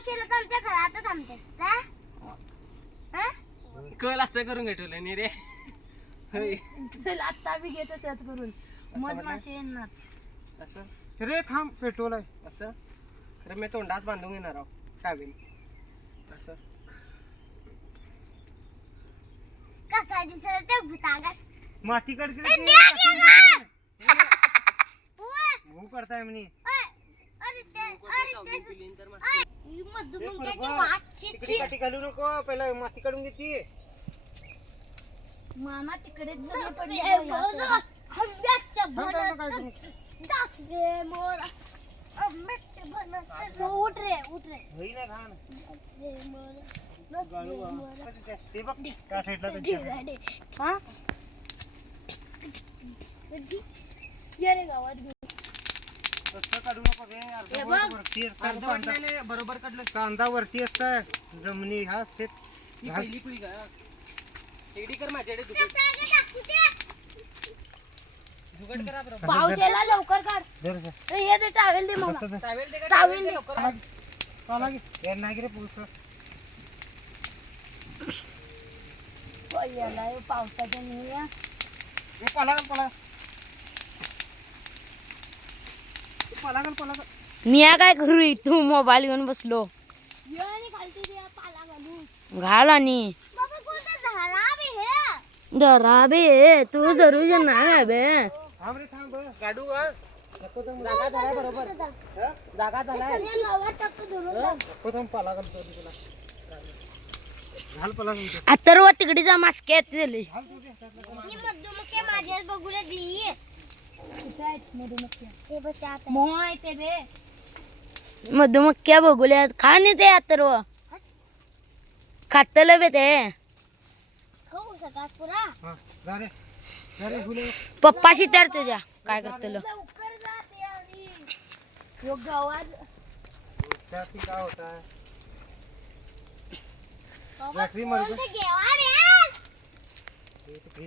मावशीला तर आमच्या घरात थांबतेस का? कल असं करून घेतलं नाही रे. होय. चल आता बी घेत असंच करून मधमाशी येणार असं रे थांब पेट्रोल आहे. असं खरं मी तोंडात बांधून घेणार आहो टावेल असं. कसा दिसत ते भूतागत माती कड भाऊ करताय म्हणे. मधुमंग्याची वास छी तिकडे छी. काठी घालू नको, पहिला माती काढून घेते. मामा तिकडेच जरी ए, पडली बोलो. आंब्याच्या थांब, थांब, बनात काय करू? डास गे मोरा. आंब्याच्या बनात सो उठ रे उठ रे होई ना घाण. डास गे मोरा. गाळू बा. ते बघ त्या साईडला ढिगाडे. हा ये रे गावात घेऊन तसं काढू नको रे. हे अर्धवट बघ. वरती असतं अर्धवट कांदा. नाही, बरोबर काढलं. कांदा वरती असतं जमिनी हा शेत ही घाल. पहिली पुळी का टेडी कर माझ्याकडे कसा गे टाकू ते? जुगाड करा बरोबर. पावसाला लवकर काढ धर, धर. ए, हे दे टावेल दे मला तसं धर. टावेल दे का? टावेल टावेल दे दे. लवकर. पाला घे. यार नाही की रे पुढचं. याला हे पावसाच्या निया हे पाला घाल, पाला. पाला घाल, पाला घाल. निया काय करू तू मोबाईल घेऊन बसलो ये आणि खालती दे पाला घालून. घाल आणि बाबा कोणतं झाडा बी हे? धरा बे तू धरू नाही बे थांब रे थांब. काढू का? नको थांब. जागा झालाय बरोबर. हा? जागा झालाय. हे गावात टाकतो धरून टाक. नको थांब, पाला घाल तो तुला. घाल पाला घाल तो. आता तिकडे जा मास्के येते दिली घाल तू ते हातातलं. ही मधुमक्खी माझ्याच बघूला दी. हे बघ आता. मोह आहे ते बे मधुमक्क्या बघूल्यात खा नाही ते अथर्व खातलं बे ते खाऊ सकाळ पुरा. हा, जा रे. जा रे, फुले. पप्पाशी तर तुझ्या काय करतलं लवकर जाते आणि यो गावात त्यात काय होत आहे? बाबा रात्री मला कोणतं जेवण आहे? ते